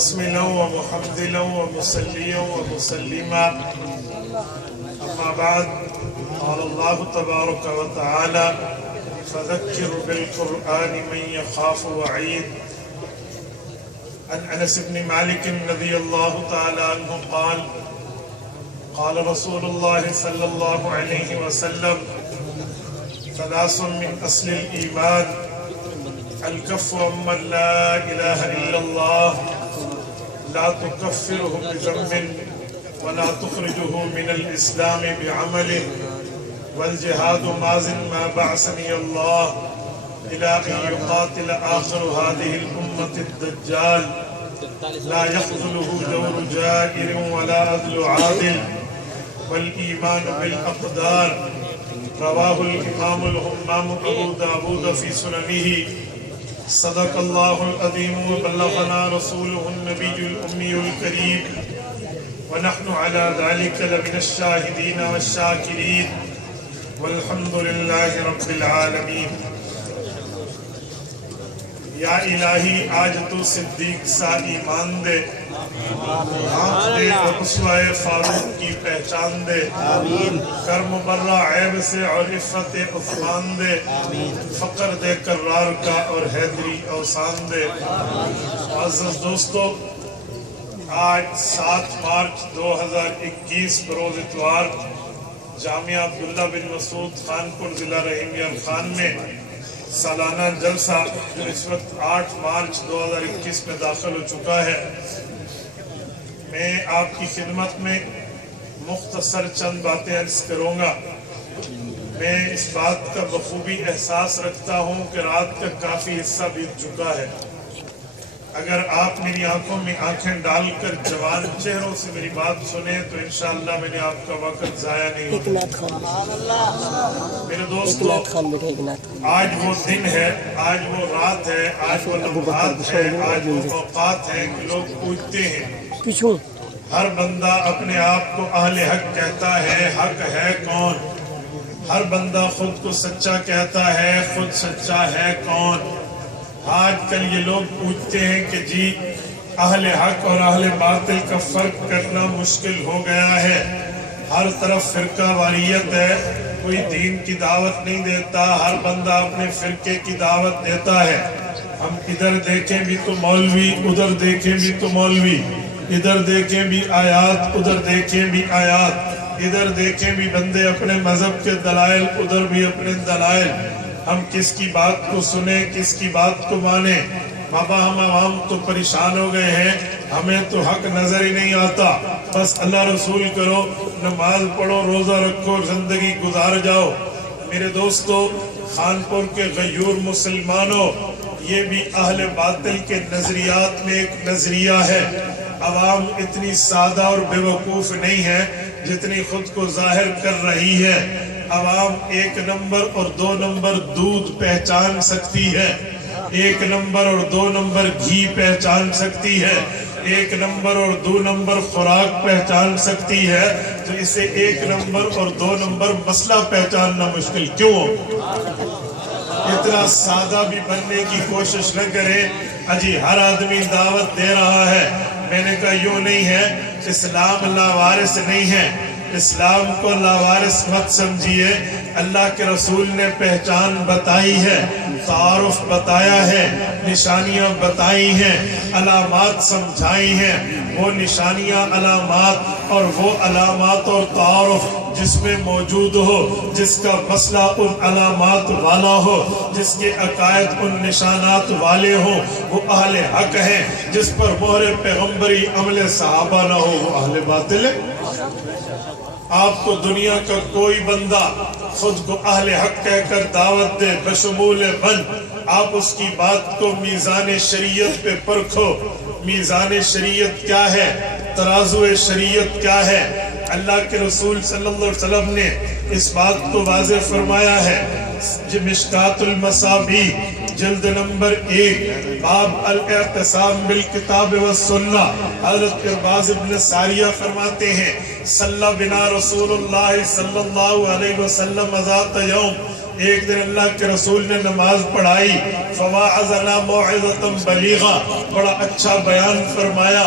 بسملا ومحمدلا ومصليا ومسلما. أما بعد، قال الله تبارك وتعالى: فذكر بالقرآن من يخاف وعيد. عن أنس بن مالك رضي الله تعالى عنه قال: قال رسول الله صلى الله عليه وسلم: ثلاث من أصل الإيمان: الكف عمن لا إله إلا الله، لا تكفره بذنب ولا تخرجه من الإسلام بعمل، والجهاد ماض ما بعثني الله إلى أن يقاتل آخر هذه الأمة الدجال، لا يخذله جور جائر ولا عدل عادل، والإيمان بالأقدار. رواه الإمام الهمام أبو داود في سننه. صدق الله العظيم وبلغنا رسوله النبي الأمي الكريم، ونحن على ذلك لمن الشاهدين والشاكرين، والحمد لله رب العالمین. یا الہی آج تو صدیق سا ایمان دے، آنکھ دے اور اسوہ فاروق کی پہچان دے، کر مبرہ عیب سے اور عفت عثمان دے، فقر دے کرار کا اور حیدری اوسان دے. معزز دوستو، آج 7 مارچ 2021 بروز اتوار جامعہ عبداللہ بن مسعود خانپور ضلع رحیم یار خان میں سالانہ جلسہ جو اس وقت 8 مارچ 2021 میں داخل ہو چکا ہے، میں آپ کی خدمت میں مختصر چند باتیں عرض کروں گا. میں اس بات کا بخوبی احساس رکھتا ہوں کہ رات کا کافی حصہ بیت چکا ہے. اگر آپ میری آنکھوں میں آنکھیں ڈال کر جوان چہروں سے میری بات سنیں تو انشاءاللہ میں نے آپ کا وقت ضائع نہیں ہوگا. میرے دوستو، آج وہ دن ہے، آج وہ رات ہے، آج وہ لمحات ہے، آج وہ اوقات ہیں کہ لوگ پوچھتے ہیں. ہر بندہ اپنے آپ کو اہل حق کہتا ہے. حق ہے کون؟ ہر بندہ خود کو سچا کہتا ہے. خود سچا ہے کون؟ آج کل یہ لوگ پوچھتے ہیں کہ جی اہل حق اور اہل باطل کا فرق کرنا مشکل ہو گیا ہے. ہر طرف فرقہ واریت ہے، کوئی دین کی دعوت نہیں دیتا، ہر بندہ اپنے فرقے کی دعوت دیتا ہے. ہم ادھر دیکھیں بھی تو مولوی، ادھر دیکھیں بھی تو مولوی، ادھر دیکھیں بھی آیات، ادھر دیکھیں بھی آیات، ادھر دیکھیں بھی بندے اپنے مذہب کے دلائل، ادھر بھی اپنے دلائل. ہم کس کی بات کو سنیں، کس کی بات کو مانیں؟ بابا ہم عوام تو پریشان ہو گئے ہیں، ہمیں تو حق نظر ہی نہیں آتا. بس اللہ رسول کرو، نماز پڑھو، روزہ رکھو، زندگی گزار جاؤ. میرے دوستو، خانپور کے غیور مسلمانوں، یہ بھی اہل باطل کے نظریات میں ایک نظریہ ہے. عوام اتنی سادہ اور بے وقوف نہیں ہے جتنی خود کو ظاہر کر رہی ہے. عوام 1 نمبر اور 2 نمبر دودھ پہچان سکتی ہے، 1 نمبر اور 2 نمبر گھی پہچان سکتی ہے، 1 نمبر اور 2 نمبر خوراک پہچان سکتی ہے. تو اسے 1 نمبر اور 2 نمبر مسئلہ پہچاننا مشکل کیوں ہو؟ اتنا سادہ بھی بننے کی کوشش نہ کریں. اجی ہر آدمی دعوت دے رہا ہے. میں نے کہا یوں نہیں ہے. اسلام لاوارث نہیں ہے. اسلام کو لاوارث مت سمجھیے. اللہ کے رسول نے پہچان بتائی ہے، تعارف بتایا ہے، نشانیاں بتائی ہیں، علامات سمجھائی ہیں. وہ نشانیاں، علامات اور وہ علامات اور تعارف جس میں موجود ہو، جس کا مسئلہ ان علامات والا ہو، جس کے عقائد ان نشانات والے ہوں، وہ اہل حق ہیں. جس پر مہر پیغمبری عمل صحابہ نہ ہو، وہ اہل باطل ہے. آپ کو دنیا کا کوئی بندہ خود کو اہل حق کہہ کر دعوت دے بشمول من، آپ اس کی بات کو میزان شریعت پہ پرکھو. میزان شریعت کیا ہے؟ ترازو شریعت کیا ہے؟ اللہ کے رسول صلی اللہ علیہ وسلم نے اس بات کو واضح فرمایا ہے. مشکات المصابیح جلد نمبر 1 باب الاعتصام بالکتاب والسنہ. حضرت عرباض ابن ساریہ فرماتے ہیں صلی بنا رسول اللہ صلی اللہ علیہ وسلم ذات یوم. ایک دن اللہ کے رسول نے نماز پڑھائی، فواعظنا موعظۃ بلیغہ، بڑا اچھا بیان فرمایا،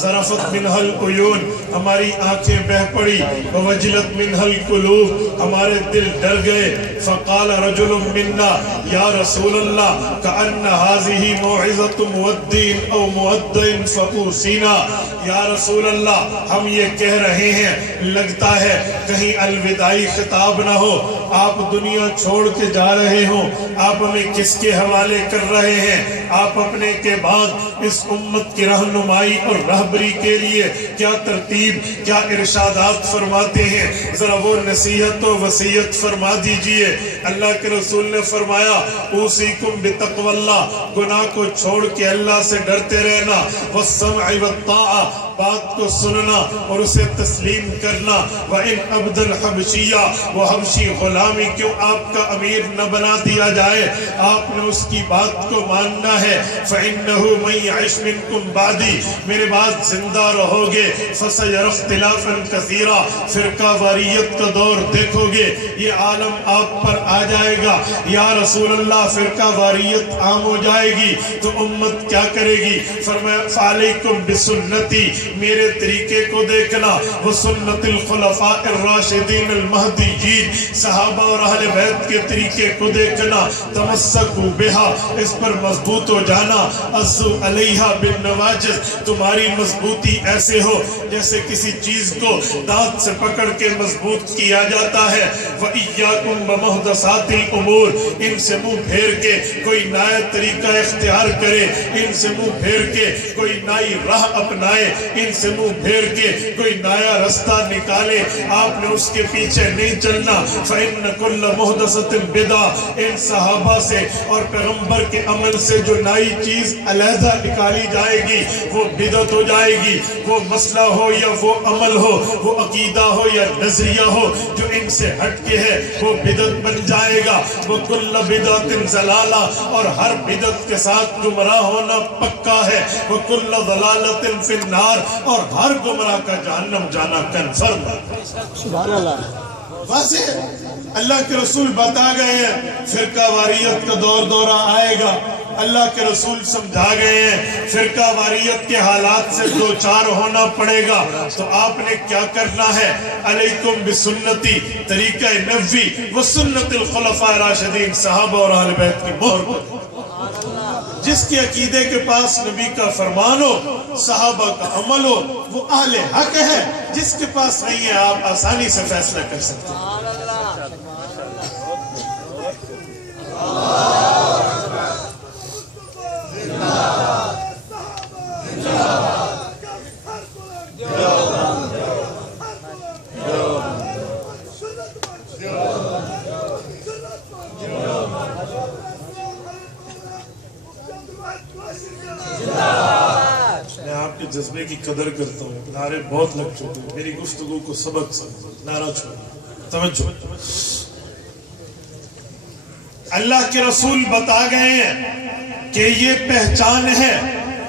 ذرفت منہ العیون، ہماری آنکھیں بہ پڑی، ووجلت منہ القلوب، ہمارے دل ڈر گئے، فقال رجل منا یا رسول اللہ کأن هذه موعظۃ مودع او مودع فأوصینا، یا رسول اللہ ہم یہ کہہ رہے ہیں لگتا ہے کہیں الوداعی خطاب نہ ہو، آپ دنیا چھوڑ کے جا رہے ہوں، آپ ہمیں کس کے حوالے کر رہے ہیں؟ آپ اپنے کے بعد اس امت کی رہنمائی اور رہبری کے لیے کیا ترتیب، کیا ارشادات فرماتے ہیں؟ ذرا وہ نصیحت و وصیت فرما دیجئے۔ اللہ کے رسول نے فرمایا اوصیکم بتقوی اللہ، گناہ کو چھوڑ کے اللہ سے ڈرتے رہنا، والسمع والطاعہ، بات کو سننا اور اسے تسلیم کرنا، وَإِنْ عَبْدَ الْحَبْشِيَّ، وہ حبشی غلامی کیوں آپ کا امیر نہ بنا دیا جائے، آپ نے اس کی بات کو ماننا ہے۔ فَإِنَّهُ مَنْ يَعِشْ مِنْكُمْ بَعْدِي، میرے بعد زندہ رہو گے، فَسَيَرَى اخْتِلَافًا كَثِيرًا، فرقہ واریت کا دور دیکھو گے، یہ عالم آپ پر آ جائے گا۔ یا رسول اللہ فرقہ واریت عام ہو جائے گی تو امت کیا کرے گی؟ فرمایا فَعَلَيْكُمْ بِسُنَّتِي، میرے طریقے کو دیکھنا، وہ سنت الخلفاء الراشدین المہدیین، صحابہ اور اہل بیت کے طریقے کو دیکھنا، تمسکوا بہا، اس پر مضبوط ہو جانا، عزو علیہا بالنواجذ، تمہاری مضبوطی ایسے ہو جیسے کسی چیز کو دانت سے پکڑ کے مضبوط کیا جاتا ہے۔ وَإِيَّاكُمْ بِمُحْدَثَاتِ الْأُمُورِ، ان سے منہ پھیر کے کوئی نیا طریقہ اختیار کرے، ان سے منہ پھیر کے کوئی نئی راہ اپنائے، ان سے منہ پھیر کے کوئی نیا رستہ نکالے، آپ نے اس کے پیچھے نہیں چلنا۔ فَإِنَّ كُلَّ مُحْدَثَةٍ بِدْعَةٍ، ان صحابہ سے اور پیغمبر کے عمل سے جو نئی چیز علیحدہ نکالی جائے گی وہ بدعت ہو جائے گی، وہ مسئلہ ہو یا وہ عمل ہو، وہ عقیدہ ہو یا نظریہ ہو، جو ان سے ہٹ کے ہے وہ بدعت بن جائے گا۔ وَكُلَّ بِدْعَةٍ ضَلَالَةٍ، اور ہر بدعت کے ساتھ گمراہ ہونا پکا ہے۔ وَكُلَّ ضَلَالَةٍ فِي النَّارِ، اور ہر گمراہ کا جہنم جانا کنفرم ہے۔ سبحان اللہ، واضح اللہ کے رسول بتا گئے ہیں فرقہ واریت کا دورہ آئے گا، اللہ کے رسول سمجھا گئے ہیں فرقہ واریت کے حالات سے دو چار ہونا پڑے گا، تو آپ نے کیا کرنا ہے؟ علیکم بسنتی، طریقہ نبوی، وسنت الخلفاء راشدین، صحابہ اور اہل بیت کی مہر کو۔ جس کے عقیدے کے پاس نبی کا فرمان ہو، صحابہ کا عمل ہو، وہ اہل حق ہے۔ جس کے پاس نہیں ہے آپ آسانی سے فیصلہ کر سکتے ہیں۔ میں آپ کے جذبے کی قدر کرتا ہوں، نعرے بہت لگ چکے ہیں، میری گفتگو کو سبق سمجھو، نعرہ چھوڑو، توجہ۔ اللہ کے رسول بتا گئے ہیں کہ یہ پہچان ہے۔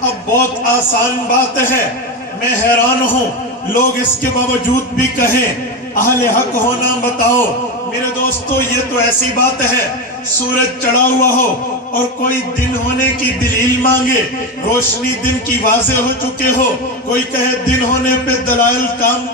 اب بہت آسان بات ہے، میں حیران ہوں لوگ اس کے باوجود بھی کہیں اہل حق ہونا بتاؤ۔ میرے دوستو یہ تو ایسی بات ہے سورج چڑھا ہوا ہو اور کوئی دن ہونے کی دلیل مانگے، روشنی دن کی واضح ہو چکے ہو، کوئی کہے دن ہونے پہ دلائل کام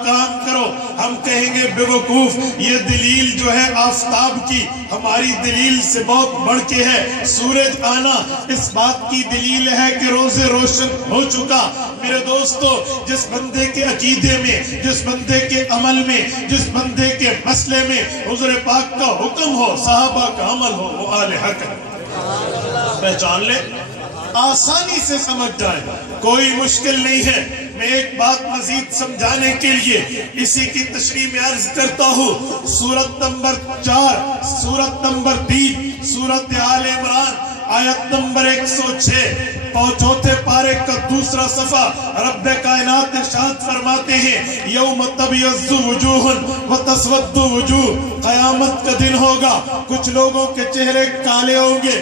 کرو، ہم کہیں گے بے وقوف، یہ دلیل جو ہے آفتاب کی ہماری دلیل سے بہت بڑھ کے ہے۔ سورج آنا اس بات کی دلیل ہے کہ روز روشن ہو چکا۔ میرے دوستو جس بندے کے عقیدے میں، جس بندے کے عمل میں، جس بندے کے مسئلے میں حضور پاک کا حکم ہو، صحابہ کا عمل ہو، وہ اہل حق ہے۔ پہچان لے، آسانی سے سمجھ جائے، کوئی مشکل نہیں ہے۔ میں ایک بات مزید سمجھانے کے لیے اسی کی تشریح میں عرض کرتا ہوں۔ سورت نمبر 4، سورت نمبر 3، سورت آل عمران، آیت نمبر 106، چوتھے پارے کا دوسرا صفحہ، رب کائنات ارشاد فرماتے ہیں یوم تبیض وجوہ وتسود وجوہ، قیامت کا دن ہوگا، کچھ لوگوں کے چہرے کالے ہوں گے،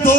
2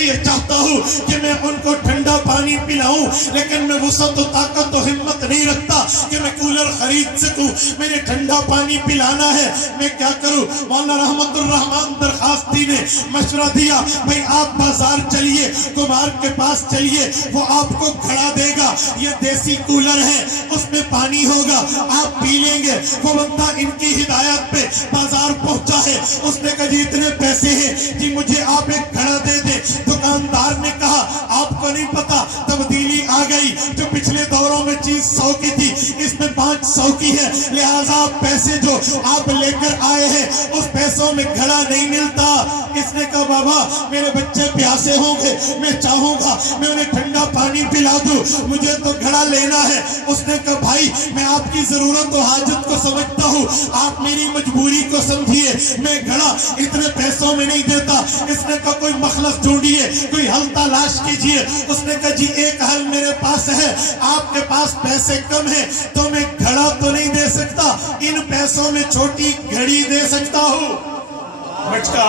میں یہ چاہتا ہوں کہ میں ان کو ٹھنڈا پانی پلاؤں، لیکن میں وسعت و طاقت و ہمت نہیں رکھتا کہ میں کولر خرید سکوں، میں نے ٹھنڈا پانی پلانا ہے، میں کیا کروں؟ مولانا رحمت الرحمان درخواستی نے مشورہ دیا، بھئی آپ بازار چلیے، کمار کے پاس چلیے، وہ آپ کو گھڑا دے گا، یہ دیسی کولر ہے، اس میں پانی ہوگا، آپ پی لیں گے۔ وہ بندہ ان کی ہدایت پہ بازار پہنچا ہے، اس نے کہا جی اتنے پیسے ہیں، جی مجھے آپ ایک گھڑا دے دیں۔ دکاندار نے کہا آپ کو نہیں پتا تبدیلی آ گئی، جو پچھلے دوروں میں چیز 100 کی تھی اس میں 500 کی ہے، لہٰذا پیسے جو آپ لے کر آئے ہیں اس پیسوں میں گھڑا نہیں ملتا۔ اس نے کہا بابا میرے بچے پیاسے ہوں گے، میں چاہوں گا میں انہیں ٹھنڈا پانی پلا دوں، مجھے تو گھڑا لینا ہے۔ اس نے کہا بھائی میں آپ کی ضرورت و حاجت کو سمجھتا ہوں، آپ میری مجبوری کو سمجھیے، میں گھڑا اتنے پیسوں میں نہیں دیتا۔ اس نے کہا کوئی مخلص ڈھونڈیے، کوئی حل تلاش کیجئے۔ اس نے کہا جی ایک حل میرے پاس ہے، آپ کے پاس پیسے کم ہیں تو میں گھڑا تو نہیں دے سکتا، ان پیسوں میں چھوٹی گھڑی دے سکتا ہوں۔ مٹکا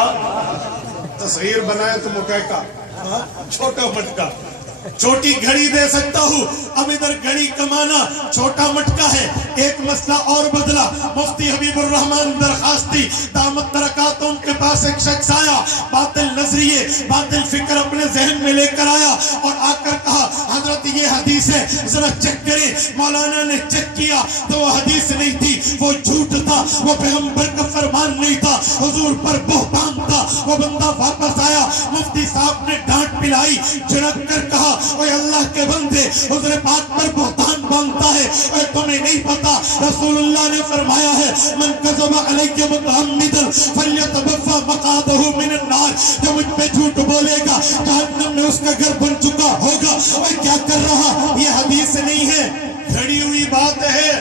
تصویر بنائے تو مکیکا، چھوٹا مٹکا، چھوٹی گھڑی دے سکتا ہوں۔ اب ادھر گھڑی کمانا چھوٹا مٹکا ہے، ایک مسئلہ اور بدلا۔ مفتی حبیب الرحمان درخواستی دامت برکاتہم کے پاس ایک شخص آیا، باطل نظریے باطل فکر اپنے ذہن میں لے کر آیا اور آ کر کہا حضرت یہ حدیث ہے ذرا چیک کریں۔ مولانا نے چیک کیا تو وہ حدیث نہیں تھی، وہ جھوٹ تھا، وہ پیغمبر کا فرمان نہیں تھا، حضور پر بہتان تھا۔ وہ بندہ واپس آیا، مفتی صاحب نے ڈانٹ پلائی، جھڑک کر کہا اوے اللہ کے بندے حضور پاک پر بہتان باندھتا ہے، اے تمہیں نہیں پتا رسول اللہ نے فرمایا ہے من کذب علی متعمدا فلیتبوا مقعدہ من النار، جو مجھ پہ جھوٹ بولے گا جہنم میں اس کا گھر بن چکا ہوگا۔ اے کیا کر رہا؟ یہ حدیث نہیں ہے، کھڑی ہوئی بات ہے،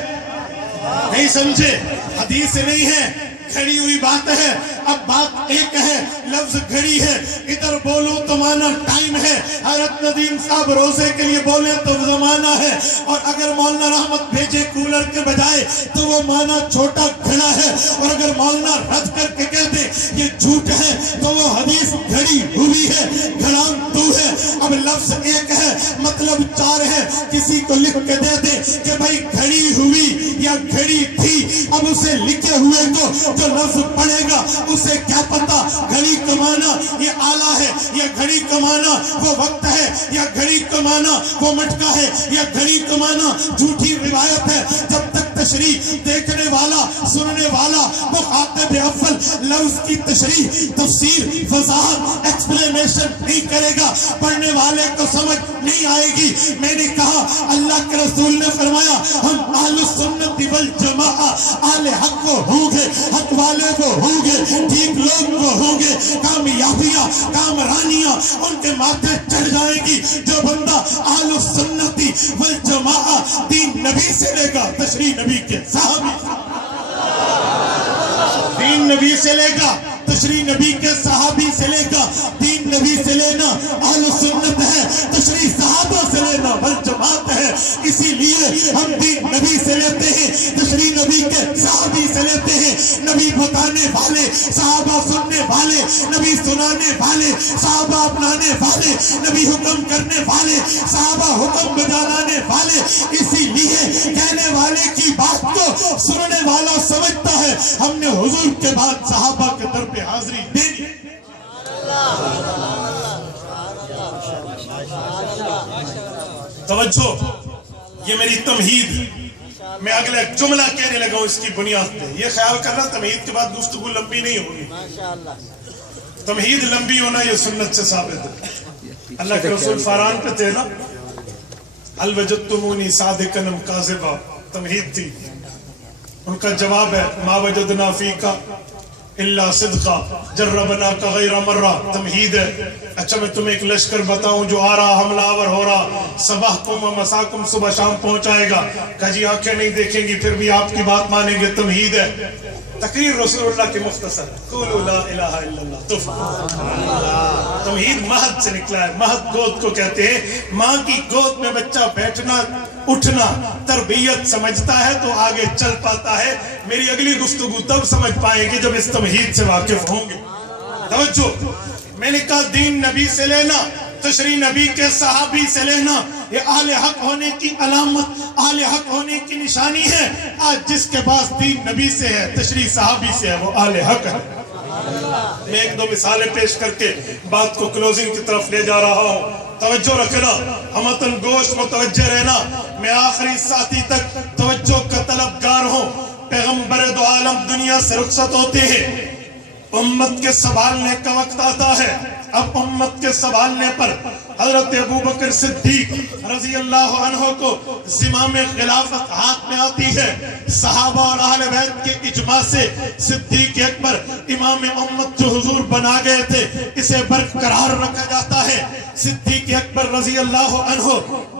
نہیں سمجھے؟ حدیث نہیں ہے، کھڑی ہوئی بات ہے۔ اب بات ایک ہے، لفظ گھڑی ہے، ادھر بولو تو معنی ٹائم ہے، حضرت ندیم صاحب روزے کے لیے بولے تو زمانہ ہے، اور اگر مولانا رحمت بھیجے کولر کے بجائے تو وہ معنی چھوٹا گھڑا ہے، اور اگر مولانا رد کر کے کہہ دے یہ جھوٹ ہے تو وہ حدیث گھڑی ہوئی ہے، گھڑان تو ہے۔ اب لفظ ایک ہے، مطلب 4 ہے، کسی کو لکھ کے دے دے کہ بھائی گھڑی ہوئی یا گھڑی تھی، اب اسے لکھے ہوئے کو جو لفظ پڑھے گا اسے کیا پتا گھڑی کمانا یہ آلہ ہے، یا گھڑی کمانا وہ وقت ہے، یا گھڑی کمانا وہ مٹکا ہے، یا گھڑی کمانا جھوٹی روایت ہے۔ جب تک تشریح دیکھنے والا سننے والا مخاطب اول لفظ کی تشریح تفسیر وضاحت ایکسپلینیشن نہیں کرے گا، پڑھنے والے کو سمجھ نہیں آئے گی۔ میں نے کہا اللہ کے رسول نے فرمایا ہم اہل السنت والجماعہ اہل حق وہ ہوں گے، حق والے وہ ہوں گے، ٹھیک لوگ وہ ہوں گے، کامیابیاں کامرانیاں ان کے ماتھے چڑھ جائیں گی۔ جو بندہ اہل السنت والجماعہ دین نبی سے لے گا، تشریح نبی کے صحابی، دین نبی سے لے گا، تشریح نبی کے صحابی سے لے گا، دین نبی سے لینا اہل سنت ہے، تشریح صحابہ سے لینا والجماعت ہے۔ اسی لیے ہم دین نبی سے لیتے ہیں، تشریح نبی کے صحابی سے لیتے ہیں۔ نبی بتانے والے، صحابہ سننے والے، نبی سنانے والے، صحابہ اپنانے والے، نبی حکم کرنے والے، صحابہ حکم بجانے والے۔ اسی لیے کہنے والے کی بات کو سننے والا سمجھتا ہے۔ ہم نے حضور کے بعد صحابہ کے در پہ حاضری دینی۔ توجہ، یہ میری تمہید، میں اگلا جملہ کہنے لگا ہوں اس کی بنیاد پہ۔ یہ خیال کرنا تمہید کے بعد گفتگو لمبی نہیں ہوگی، تمہید لمبی ہونا یہ سنت سے ثابت ہے۔ اللہ کے رسول فاران پہ تھے نا، هل وجدتمونی صادقا ام کاذبا، تمہید تھی۔ ان کا جواب ہے ما وجدنا فیکا الا صدقا جربناک غیر مرہ، تمہید ہے۔ اچھا میں تمہیں ایک لشکر بتاؤں جو آ رہا، حملہ آور ہو رہا، صباحکم و مساکم، صبح شام پہنچائے گا، کہا جی آنکھیں نہیں دیکھیں گی پھر بھی آپ کی بات مانیں گے، تمہید ہے۔ تقریر رسول اللہ کی مختصر، قولوا لا الہ الا اللہ تفلحوا۔ تمہید مہد سے نکلا ہے، مہد گود کو کہتے ہیں، ماں کی گود میں بچہ بیٹھنا اٹھنا تربیت سمجھتا ہے تو آگے چل پاتا ہے۔ میری اگلی گفتگو تب سمجھ پائیں گے جب اس تمہید سے واقف ہوں گے۔ توجہ، میں نے کہا دین نبی سے لینا، تشریح نبی کے صحابی سے لینا، یہ اہل حق ہونے کی علامت، اہل حق ہونے کی نشانی ہے۔ آج جس کے پاس دین نبی سے ہے، تشریح صحابی سے ہے، وہ اہل حق ہے۔ میں ایک دو مثالیں پیش کر کے بات کو کلوزنگ کی طرف لے جا رہا ہوں، توجہ رکھنا، ہمتن گوش متوجہ رہنا۔ میں آخری ساتھی تک توجہ کا طلبگار ہوں۔ پیغمبر دو عالم دنیا سے رخصت ہوتے ہیں، امت کے سنبھالنے کا وقت آتا ہے۔ اب امت کے سنبھالنے پر حضرت ابوبکر صدیق رضی اللہ عنہ کو زمام خلافت ہاتھ میں آتی ہے۔ صحابہ اور اہل بیت کے اجماع سے صدیق اکبر امام امت جو حضور بنا گئے تھے، اسے برقرار رکھا جاتا ہے۔ صدیق اکبر رضی اللہ عنہ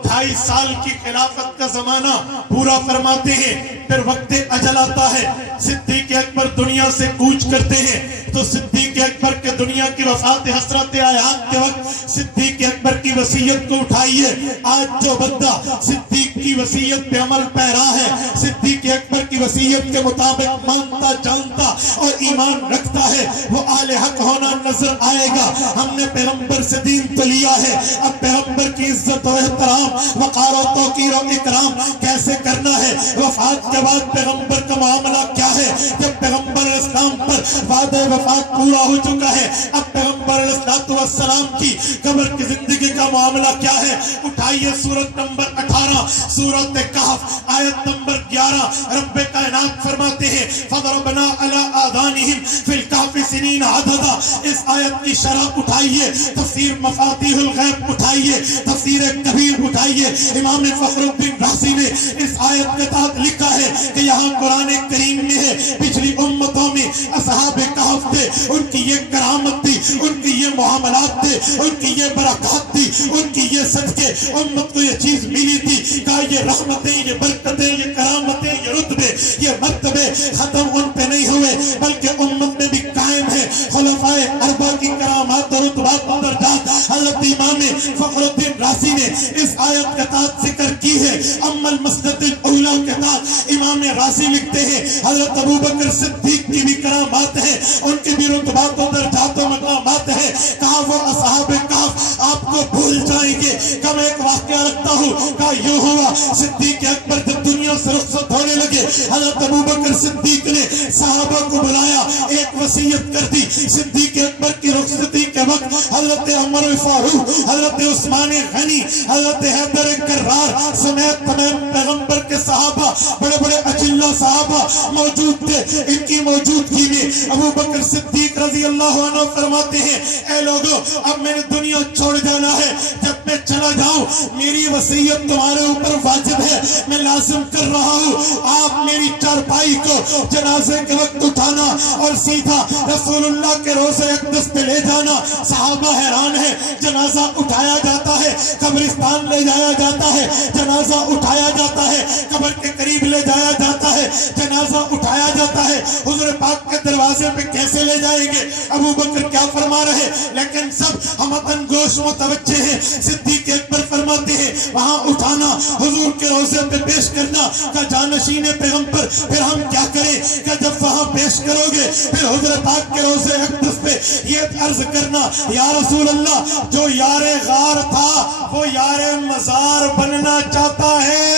2.5 سال کی خلافت کا زمانہ پورا فرماتے ہیں، پھر وقت اجل آتا ہے۔ صدیق اکبر دنیا سے کوچ کرتے ہیں، تو صدیق اکبر کے دنیا کی وفات حسرت آیات کے وقت صدیق اکبر کی وصیت کو اٹھائیے۔ آج جو بندہ صدیق کی وصیت پہ عمل پیرا ہے، صدیق اکبر کی وصیت کے مطابق مانتا جانتا اور ایمان رکھتا ہے، وہ اہل حق ہونا نظر آئے گا۔ ہم نے پیغمبر سے دین تو لیا ہے، اب پیغمبر کی عزت و احترام، وقار و توقیر و اکرام کیسے کرنا ہے؟ وفات کے بعد پیغمبر کا معاملہ کیا ہے؟ جب پیغمبر اسلام پر وعدہ وفات پورا ہو چکا ہے، اب پیغمبر علیہ السلام کی قبر کی زندگی کا معاملہ کیا ہے؟ اٹھائیے سورت نمبر 18 سورت کہف آیت نمبر 11۔ رب کائنات فرماتے ہیں فضربنا علی آذانہم فی الکہف سنین عددا۔ اس آیت کی شرح اٹھائیے، تفسیر مفاتیح الغیب اٹھائیے، تفسیر کبیر اٹھائیے۔ امام فخر الدین رازی نے اس آیت کے تحت لکھا ہے کہ یہاں قرآن کریم میں ہے پچھلی امتوں میں اصحاب کہف تھے، ان کی یہ کرامت تھی، ان کی یہ معاملات تھے، ان کی یہ برکات تھی، ان کی یہ صدقے امت کو یہ چیز ملی تھی۔ کہا یہ رحمتیں، یہ برکتیں، یہ کرامتیں، یہ رتبے، یہ مرتبے ختم ان پہ نہیں ہوئے، بلکہ امت میں بھی قائم ہے۔ خلفائے اربعہ کی کرامات اور رتبات و درجات حضرت امام فخر الدین رازی نے اس آیت کے تحت ذکر کی ہے۔ اما المسند الاولیٰ کے تحت امام رازی لکھتے ہیں حضرت ابوبکر صدیق کی بھی کرامات ہیں، ان کی بھی رتبات و درجات و مقامات ہیں۔ کہا وہ اصحاب کہف آپ کو بھول جائیں گے۔ کہ میں ایک واقعہ رکھتا ہوں، کہا یوں ہوا صدیق اکبر جب دنیا سے رخصت ہونے لگے، حضرت ابوبکر صدیق نے صحابہ کو بلایا، ایک وصیت کر دی۔ صدیق اکبر کی رخصتی کے وقت حضرت عمر فاروق، حضرت عثمان غنی، حضرت حیدر کرار سمیت تمام پیغمبر کے صحابہ، بڑے بڑے اجلہ صحابہ موجود تھے۔ ان کی موجودگی میں ابوبکر صدیق رضی اللہ عنہ فرماتے ہیں اے لوگو اب میں نے دنیا چھوڑ جانا ہے، جب میں چلا جاؤں میری وصیت تمہارے اوپر واجب ہے، میں لازم کر رہا ہوں، آپ میری چارپائی کو جنازے کے وقت اٹھانا اور سیدھا رسول اللہ کے روضہ اقدس پہ لے جانا۔ صحابہ حیران ہے، جنازہ اٹھایا جاتا ہے، قبرستان لے جایا جاتا ہے، جنازہ اٹھایا جاتا ہے، قبر کے قریب لے جایا جاتا ہے، جنازہ اٹھایا جاتا ہے، حضور پاک کے دروازے پہ کیسے لے جائیں گے؟ ابوبکر کیا فرما رہے؟ لیکن سب ہمتن گوش متوجہ ہیں۔ صدیق اکبر فرماتے ہیں وہاں اٹھانا، حضور کے روضے پہ پیش کرنا کا جانشین پیغمبر، پھر ہم کیا کریں کہ جب وہاں پیش کرو گے پھر حضور پاک کے روضے اقدس پہ یہ عرض کرنا یا رسول اللہ جو یار غار تھا وہ یار مزار بننا چاہتا ہے۔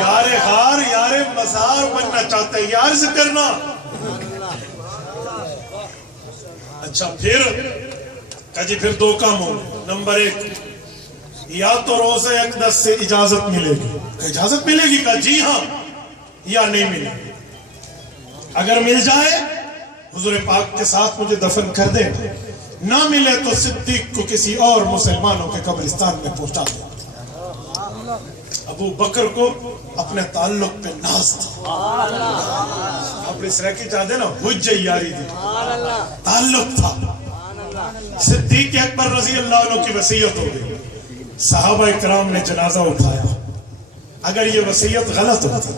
یار غار یار مزار بننا چاہتا ہے، یہ عرض کرنا۔ اچھا پھر دو کام ہوں۔ نمبر 1 یا تو روضہ اقدس سے اجازت ملے گی، اجازت ملے گی کہا جی ہاں، یا نہیں ملے گی۔ اگر مل جائے حضور پاک کے ساتھ مجھے دفن کر دے، نہ ملے تو صدیق کو کسی اور مسلمانوں کے قبرستان میں پہنچا دے۔ ابو بکر کو اپنے تعلق پہ ناز تھا، اپنی سرکی چاہتے نا حجہ یاری دی، تعلق تھا۔ صدیق اکبر رضی اللہ عنہ کی وصیت ہو گئی، صحابہ اکرام نے جنازہ اٹھایا۔ اگر یہ وصیت غلط ہوتی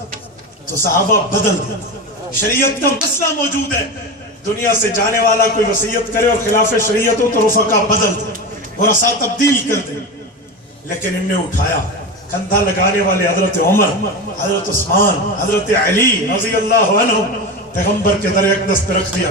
تو صحابہ بدل دیتے۔ شریعت کا مسئلہ موجود ہے، دنیا سے جانے والا کوئی وصیت کرے اور خلاف شریعت ہو تو رفقا بدل دے، ورثہ تبدیل کر دے، لیکن ان نے اٹھایا۔ کندھا لگانے والے حضرت عمر، حضرت عثمان، حضرت علی رضی اللہ عنہ پیغمبر کے در اقدس پہ رکھ دیا۔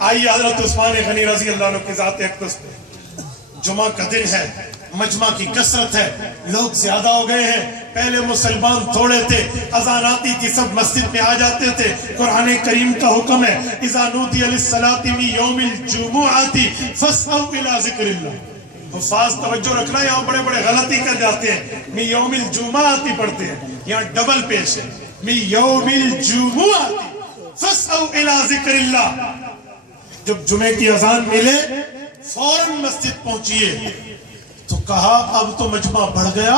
آئیے حضرت عثمان غنی رضی اللہ عنہ کی ذات اقدس پہ. جمعہ کا دن ہے, مجمع کی کثرت ہے, لوگ زیادہ ہو گئے ہیں. پہلے مسلمان تھوڑے تھے, اذان آتی تھی سب مسجد میں آ جاتے تھے. قرآن کریم کا حکم ہے اذا نودی للصلاۃ من یوم الجمعۃ فاسعوا الی ذکر اللہ. حفاظ توجہ رکھنا, یہاں بڑے بڑے غلطی کر جاتے ہیں, من یوم الجمعۃ پڑھتے ہیں, یہاں ڈبل پیش ہے, من یوم الجمعۃ فاسعوا الی ذکر اللہ. جب جمعے کی اذان ملے فوراً مسجد پہنچیے. تو کہا اب تو مجمع بڑھ گیا,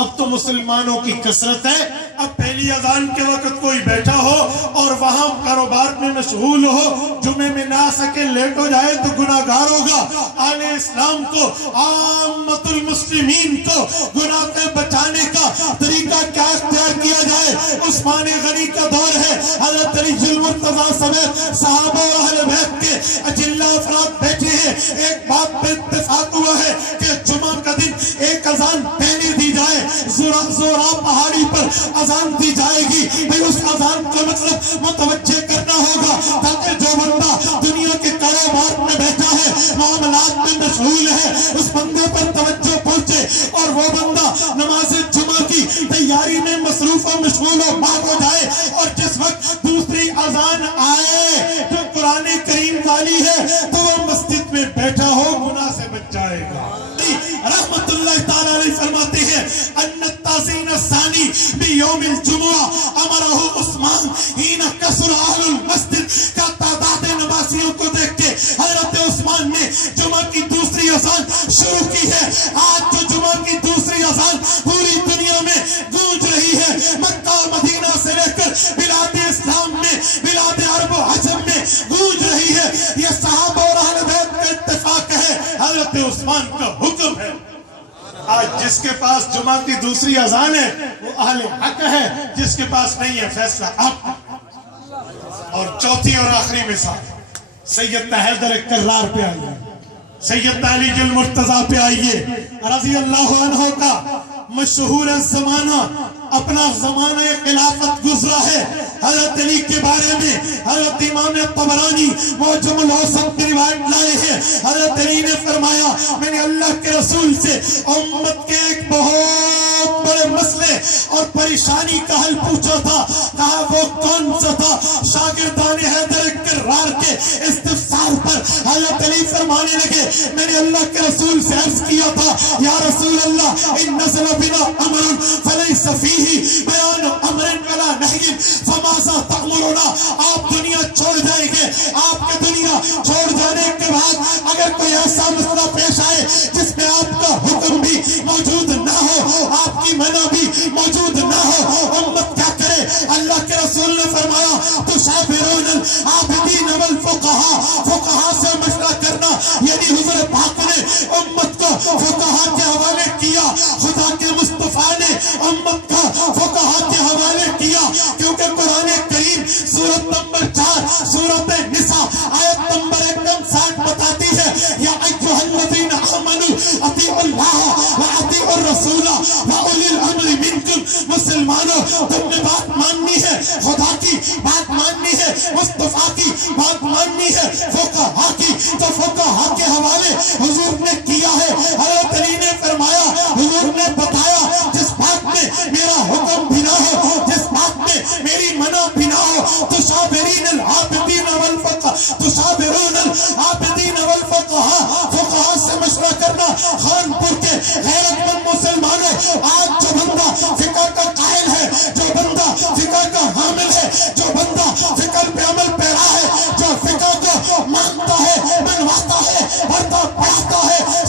اب تو مسلمانوں کی کثرت ہے, اب پہلی اذان کے وقت کوئی بیٹھا ہو اور وہاں کاروبار میں مشغول ہو, جمعے میں نہ آ سکے, لیٹ ہو جائے تو گناہ گار ہوگا. آل اسلام کو, عامت المسلمین کو گناہ سے بچانے کا طریقہ کیا اختیار کیا جائے؟ عثمان غنی کا دور ہے, حضرت علی المرتضیٰ سمیت صحابہ و اہل بیت کے اجلہ افراد بیٹھے ہیں. ایک بات پہ اتفاق ہوا ہے کہ جمعہ کا دن ایک اذان پہلے دی جائے, زورا پہاڑی پر اذان دی جائے گی. پھر اس اذان کا مطلب متوجہ کرنا ہوگا تاکہ جو بندہ دنیا کے کاروبار میں بیٹھا ہے, معاملات میں مشغول ہے, اس بندے پر توجہ پہنچے, اور وہ بندہ نماز جمعہ کی تیاری میں مصروف و مشغول و بات ہو جائے, اور جس وقت دوسری اذان آئے جو قرآن کریم والی ہے تو وہ مسجد میں بیٹھا ہو, گناہ سے بچ جائے گا. رحمت اللہ تعالی علیہ فرماتے ہیں ان التعزین الثانی بیوم الجمعہ امرہ عثمان حین کثر اہل المسجد. کا تعداد نمازیوں کو دیکھ کے حضرت عثمان نے جمعہ کی دوسری اذان شروع کی ہے. آج جو جمعہ کی دوسری اذان پوری دنیا میں گونج رہی ہے, مکہ مدینہ سے لے کر بلاد اسلام میں, بلاد عرب و عجم میں گونج رہی ہے. یہ صحابہ اور اہل بیت کا اتفاق ہے, حضرت عثمان کا حکم ہے. آج جس کے پاس جمعہ کی دوسری اذان ہے وہ اہل حق ہے, جس کے پاس نہیں ہے فیصلہ آپ. اور چوتھی اور آخری مثال سیدنا حیدر کرار پہ آئیے, سیدنا علی المرتضیٰ پہ آئیے رضی اللہ عنہ کا مشہور زمانہ, اپنا زمانہ خلافت گزرا ہے. حضرت علی کے بارے میں حضرت امام طبرانی معجم الاوسط کی روایت لائے ہیں. حضرت علی نے فرمایا میں نے اللہ کے رسول سے امت کے ایک بہت بڑے مسئلے اور پریشانی کا حل پوچھا تھا. کہا وہ کون سا تھا؟ شاگردان حیدر کرار کے استفسار پر حضرت علی فرمانے لگے میں نے اللہ کے رسول سے عرض کیا تھا یا رسول اللہ ان نزل بنا امر فلیس فیہ بیان امر ولا نہی فماذا تأمرنا. آپ دنیا چھوڑ جائیں گے, آپ کے دنیا چھوڑ جانے کے بعد اگر کوئی ایسا مسئلہ پیش آئے جس میں آپ کا حکم بھی موجود نہ ہو, آپ کی منع بھی موجود نہ ہو, امت کیا کرے؟ اللہ کے رسول نے فرمایا تشاورون العابدین والفقہاء, فقہاء سے مشورہ کرنا. یعنی حضور پاک نے امت کو فقہاء کے حوالے کیا, خدا کے مصطفیٰ نے امت کا فقہاء کے حوالے کیا, کیونکہ قرآن کریم سورت نمبر 4 سورت نساء آیت نمبر 59 بتاتی ہے یا ایھا الذین آمنوا اطیعوا اللہ واطیعوا الرسول واولی الامر منکم. مسلمانوں تم نے بات ماننی ہے, خدا کی بات ماننی ہے, مصطفیٰ کی بات ماننی ہے, فقہاء کی. تو فقہاء کے حوالے حضور نے کیا ہے. حضرت علی نے فرمایا حضور نے بتایا جس بات میں میرا حکم بھی نہ ہو, جس بات میں میری منع بھی نہ ہو, تشاورین العابدین والفقہاء, تشاورون العابدین والفقہاء, فقہاء سے مشورہ کرنا. خانپور کے غیرت مند مسلمانوں, آج جو بندہ فقہ کا قائل ہے, جو بندہ فقہ کا حامل ہے, جو بندہ فقہ پہ عمل پیرا ہے, جو فقہ کو مانتا ہے, منواتا ہے, پڑھتا پڑھاتا ہے,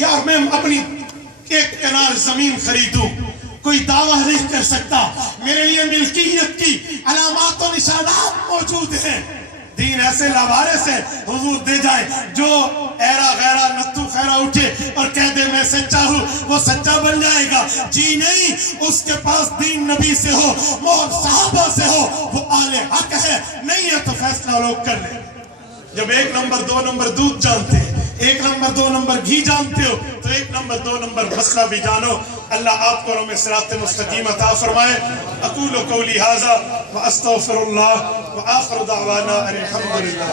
یار میں اپنی ایک کنال زمین خریدوں، کوئی دعویٰ نہیں کر سکتا، میرے لیے ملکیت کی علامات و نشانات موجود ہیں۔ دین ایسے لاوارث ہے، حضور دے جائے جو ایرا غیرہ نتو خیرہ اٹھے اور کہہ دے میں سچا ہوں، وہ سچا بن جائے گا؟ جی نہیں، اس کے پاس دین نبی سے ہو، موت صحابہ سے ہو، وہ آل حق ہے، نہیں ہے تو فیصلہ لوگ کر لیں۔ جب 1 نمبر 2 نمبر دودھ جانتے ہیں، 1 نمبر 2 نمبر گھی جانتے ہو، تو 1 نمبر 2 نمبر مسئلہ بھی جانو۔ اللہ آپ کو ہمیں صراط مستقیم عطا فرمائے۔ اقول قولی ھذا واستغفر اللہ وآخر دعوانا ان الحمد للہ۔